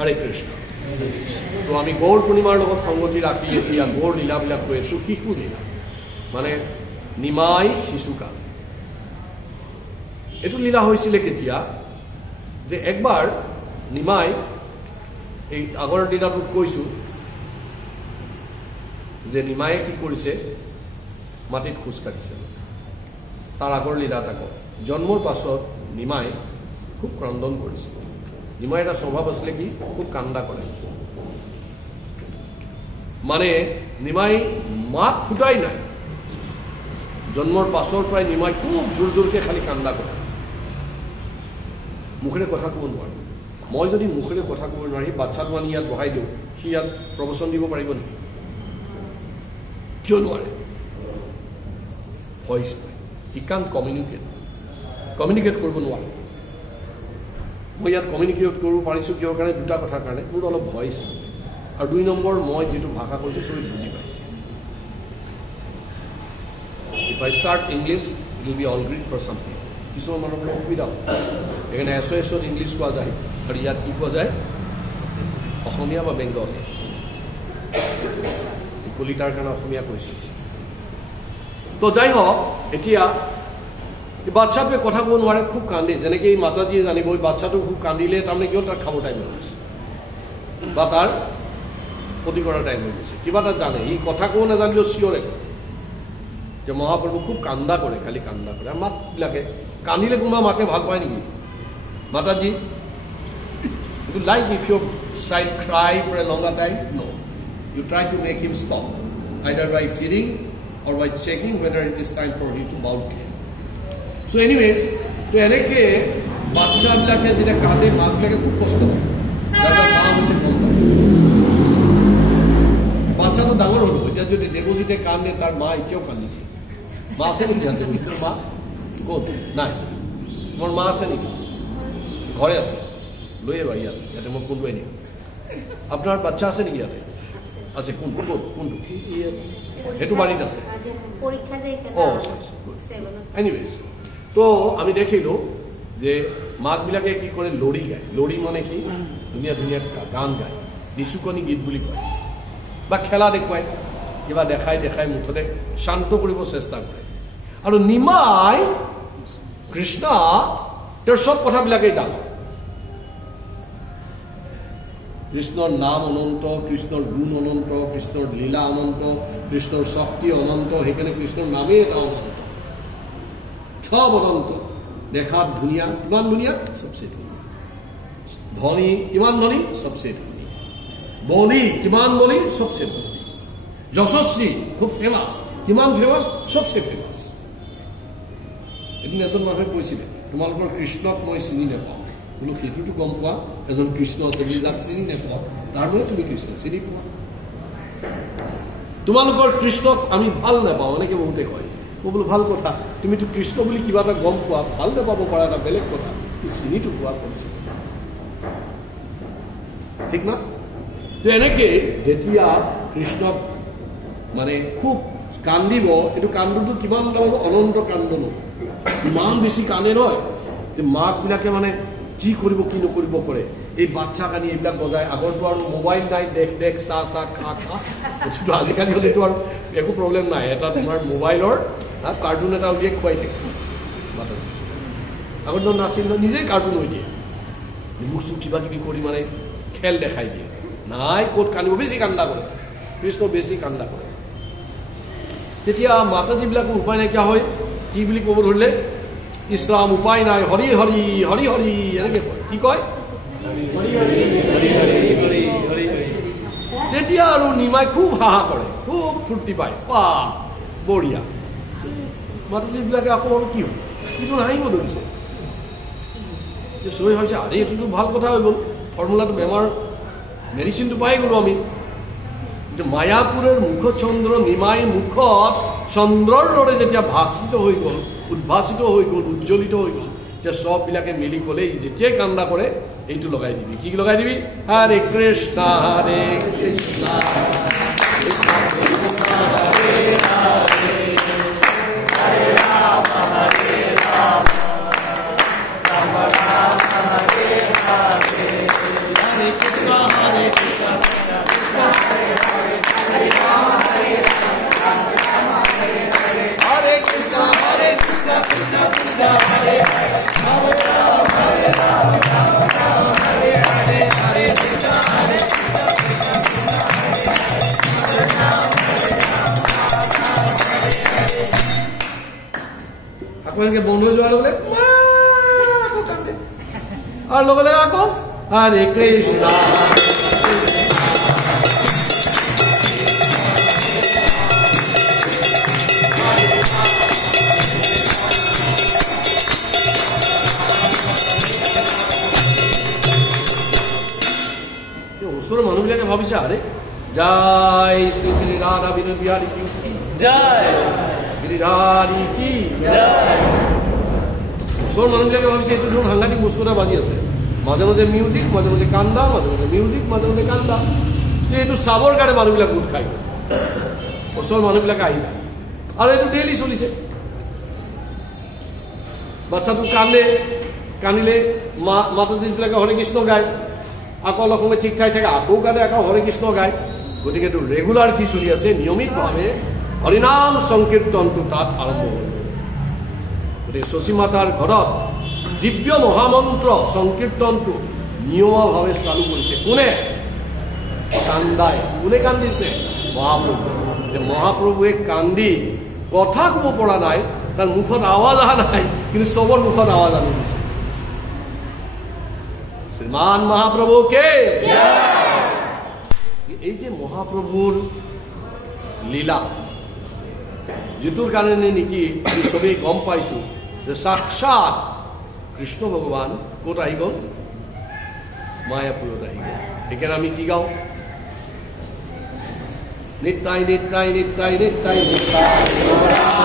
হৰে কৃষ্ণ। তো আমি গৌৰ পূৰ্ণিমাৰ লগত সংগতি ৰাখি এতিয়া গৌৰ লীলাবিলাক কৈ আছো। শিশু লীলা মানে নিমাই শিশুকাল। এইটো লীলা হৈছিলে কেতিয়া যে একবাৰ নিমাই এই আগৰ লীলাটোত কৈছো যে নিমায়ে কি কৰিছে মাটিত খোজ কাঢ়িছে। তাৰ আগৰ লীলা এটা কওঁ। জন্মৰ পাছত নিমাই খুব ক্ৰন্দন কৰিছিল। নিমাই এটা স্বভাৱ আছিলে কি খুব কান্দা কৰে। মানে নিমাই মাত ফুটাই নাই। জন্মৰ পাছৰ পৰাই নিমাই খুব জোৰ জোৰকে খালি কান্দা কৰে। মুখেৰে কথা ক'ব নোৱাৰে। মই যদি মুখেৰে কথা ক'ব নোৱাৰি বাচ্চাটো আনি ইয়াত বহাই দিওঁ, সি ইয়াত প্ৰবচন দিব পাৰিব নেকি? কিয় নোৱাৰে? ভইচ নাই। হি কান্ট কমিউনিকেট কৰিব নোৱাৰে। মই ইয়াত কমিউনিকেট কৰিব পাৰিছোঁ কিয় কাৰণে? দুটা কথাৰ কাৰণে। মোৰ অলপ ভইচ আছে আৰু 2 নম্বৰ মই যিটো ভাষা কৈছোঁ চবেই বুজি পাইছে। If I start English it will be all greed for something. কিছুমান মানুহৰ অসুবিধা হয়। সেইকাৰণে এছত ইংলিছ কোৱা যায় আৰু ইয়াত কি কোৱা যায়? অসমীয়া বা বেংগলী। কলিতাৰ কাৰণে অসমীয়া কৈছোঁ। তো যাই হওক, এতিয়া বাচ্চাটোৱে কথা ক'ব নোৱাৰে, খুব কান্দে। যেনেকে এই মাতাজীয়ে জানিব এই বাচ্চাটো খুব কান্দিলে তাৰমানে কি হ'ল, তাৰ খাব টাইম হৈ গৈছে বা তাৰ ক্ষতি কৰাৰ টাইম হৈ গৈছে। কিবা এটা জানে, ই কথা ক'ব নাজানিলেও চিঞৰে যে মহাপ্ৰভু খুব কান্দা কৰে, খালি কান্দা কৰে। আৰু মাতবিলাকে কান্দিলে কোনোবা মাকে ভাল পায় নেকি? Mataji you like if your child cry for a longer time? No. You try to make him stop, either by feeding or by checking whether it is time for him to bowl care. So anyways, to এনেকে বাচ্চাবিলাকে যেটা কাঁদে মাকবিলাকে খুব কষ্ট পায়। যার নাম হচ্ছে বাচ্চা তো ডাঙর হলো, এটা যদি দেবজিতে কান্দে তার মা এতিয়াও কান্দি দিয়ে। মা আছে নেকি জানতে? তোর মা ক'ত? নাই। তোমার মা আছে নেকি? ঘরে আছে, লৈ আহিবা ইয়াতে। ইয়াতে মই কোনটো আনিম? আপোনাৰ বাচ্চা আছে নেকি ইয়াতে? আছে। কোনটো? কোনটো? সেইটো বাৰীত আছে। এনিৱেজ, তো আমি দেখিলো যে মাকবিলাকে কি কৰে, লৰি গায়। লৰি মানে কি? ধুনীয়া ধুনীয়া গান গায়, নিচুকনি গীত বুলি কয়, বা খেলা দেখুৱাই, কিবা দেখাই দেখাই মুঠতে শান্ত কৰিব চেষ্টা কৰে। আৰু নিমাই কৃষ্ণ তেওঁৰ চব কথাবিলাকেই ডাঙৰ। কৃষ্ণৰ নাম অনন্ত, কৃষ্ণৰ গুণ অনন্ত, কৃষ্ণৰ লীলা অনন্ত, কৃষ্ণৰ শক্তি অনন্ত। সেইকাৰণে কৃষ্ণৰ নামেই এটা অনন্ত, সব অনন্ত। দেখাত ধুনীয়া, কিমান ধুনীয়া? সবচে ধুনীয়া। ধনী, কিমান ধনী? সবচে ধনী। বলি, কিমান বলি? সবচে বলি। যশস্বী, খুব ফেমাস, কিমান ফেমাস? সবচে ফেমাস। এদিন এজন মানুহে কৈছিলে তোমালোকৰ কৃষ্ণক মই চিনি নাপাওঁ। বোলো সেইটোতো গম পোৱা, এজন কৃষ্ণ আছে বুলি, যাক চিনি নাপাওঁ তাৰ মানে তুমি কৃষ্ণ চিনি পোৱা। তোমালোকৰ কৃষ্ণক আমি ভাল নাপাওঁ এনেকে বহুতে কয়। মই বোলো ভাল কথা, তুমিতো কৃষ্ণ বুলি কিবা এটা গম পোৱা, ভাল নাপাব পাৰা এটা বেলেগ কথা, চিনিটো পোৱা কৰিছে, ঠিক না? তো এনেকে যেতিয়া কৃষ্ণক মানে খুব কান্দিব, এইটো কান্দটো কিমান ডাঙৰ? অনন্ত কান্দন। ইমান বেছি কান্দে নহয় যে মাকবিলাকে মানে কি কৰিব কি নকৰিব কৰে। এই বাচ্চা কানি এইবিলাক বজায়। আগৰটো আৰু মোবাইল নাই, দেখ দেখ, চাহ চাহ, খা খা। আজিকালি হ'লেতো আৰু একো প্ৰব্লেম নাই, এটা তোমাৰ মোবাইলৰ কাৰ্টুন এটা উলিয়াই খুৱাই থাকে। আগৰ দিনত নাছিল ন, নিজেই কাৰ্টুন হৈ দিয়ে, মুখ চুখ কিবা কিবি কৰি মানে খেল দেখাই দিয়ে। নাই, ক'ত কান্দিব? বেছি কান্দা কৰে কৃষ্ণ, বেছি কান্দা কৰে। তেতিয়া মাতাজীবিলাকৰ উপায় নাইকিয়া হয়। কি বুলি ক'ব ধৰিলে? ইছলাম উপায় নাই, হৰি হৰি হৰি হৰি এনেকে কয়। কি কয়? তেতিয়া আৰু নিমাই খুব হাহা কৰে, খুব ফূৰ্তি পায়, পা বঢ়িয়া। মাতাজীবিলাকে আকৌ আৰু কি হ'ল, কিন্তু হাঁহিব ধৰিছে। চবেই ভাবিছে আৰে এইটোতো ভাল কথা হৈ গ'ল, ফৰ্মুলাটো বেমাৰ মেডিচিনটো পাই গ'লো আমি। কিন্তু মায়াপুৰৰ মুখচন্দ্ৰ নিমাই মুখত চন্দ্ৰৰ দৰে যেতিয়া ভাষিত হৈ গ'ল, উদ্ভাসিত হৈ গ'ল, উজ্জ্বলিত হৈ গ'ল, এতিয়া চববিলাকে মিলি ক'লে যেতিয়াই কান্দা কৰে এইটো লগাই দিবি। কি লগাই দিবি? হৰে কৃষ্ণ হৰে কৃষ্ণ কৃষ্ণ কৃষ্ণ হৰে হৰে হৰে ৰাম হৰে ৰাম ৰাম ৰাম হৰে হৰে হৰে কৃষ্ণ এনেকৈ বন্ধ হৈ যোৱাৰ লগে আকৌ কান্দে আৰু লগে লগে আকৌ হৰে কৃষ্ণ ওচৰৰ মানুহবিলাকে ভাবিছে আৰে জয় শ্ৰী শ্ৰী ৰাধা বিনোদ বিহাৰী কি জয় গিৰিধাৰী কি জয় ওচৰৰ মানুহবিলাকে ভাবিছে এইটো ধৰণ সাংঘাতিক বস্তু এটা বাজি আছে মাজে মাজে মিউজিক মাজে মাজে কান্দা মাজে মাজে মিউজিক মাজে মাজে কান্দা এইটো চাবৰ কাৰণে মানুহবিলাক গোট খাই ওচৰৰ মানুহবিলাকে আহিলে আৰু এইটো ডেইলি চলিছে বাচ্চাটো কান্দে কান্দিলে মাতাজীবিলাকে হৰে কৃষ্ণ গায় আকৌ অলপ সময় ঠিক ঠাক থাকে আকৌ কান্দে আকৌ হৰে কৃষ্ণ গায় গতিকে এইটো ৰেগুলাৰ কি চলি আছে নিয়মিতভাৱে হৰিনাম সংকীৰ্তনটো তাত আৰম্ভ হ'ল গতিকে শশী মাতাৰ ঘৰত দিব্য মহামন্ত্ৰ সংকীৰ্তনটো নিয়মভাৱে চালু কৰিছে কোনে কান্দাই কোনে কান্দিছে মহাপ্ৰভু মহাপ্ৰভুৱে কান্দি কথা ক'ব পৰা নাই তাৰ মুখত আৱাজ অহা নাই কিন্তু চবৰ মুখত আৱাজ আনি দিছে শ্ৰীমান মহাপ্ৰভুকে এই যে মহাপ্ৰভুৰ লীলা যিটোৰ কাৰণে নেকি আমি চবেই গম পাইছো যে সাক্ষাৎ কৃষ্ণ ভগৱান ক'ত আহি গ'ল মায়াপুৰত আহি গ'ল সেইকাৰণে আমি কি গাওঁ নিত্যাই নিত্যাই নিত্যাই নিত্যাই নিত্যাই